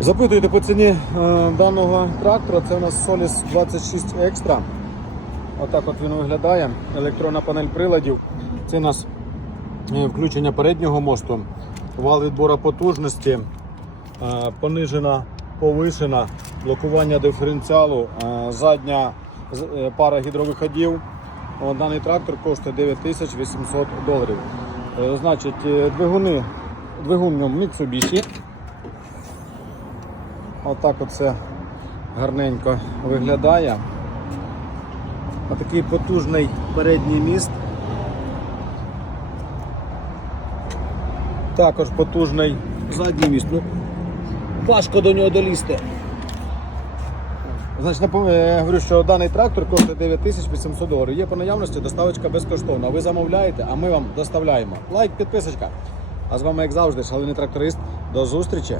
Запитуєте по ціні е, даного трактора. Це у нас Solis 26 Extra. Отак от він виглядає. Електронна панель приладів. Це у нас е, включення переднього мосту, вал відбору потужності, е, понижена, повишена, блокування диференціалу, задня пара гідровиходів. Даний трактор коштує 9800 доларів. Значить, двигуни, двигун в Mitsubishi. Отак оце гарненько виглядає. Отакий потужний передній міст. Також потужний задній міст. Ну, важко до нього долізти. Значить, е, я говорю, що даний трактор коштує 9800 доларів. Є по наявності доставочка безкоштовна. Ви замовляєте, а ми вам доставляємо. Лайк, підписочка. А з вами, як завжди, шалений тракторист. До зустрічі!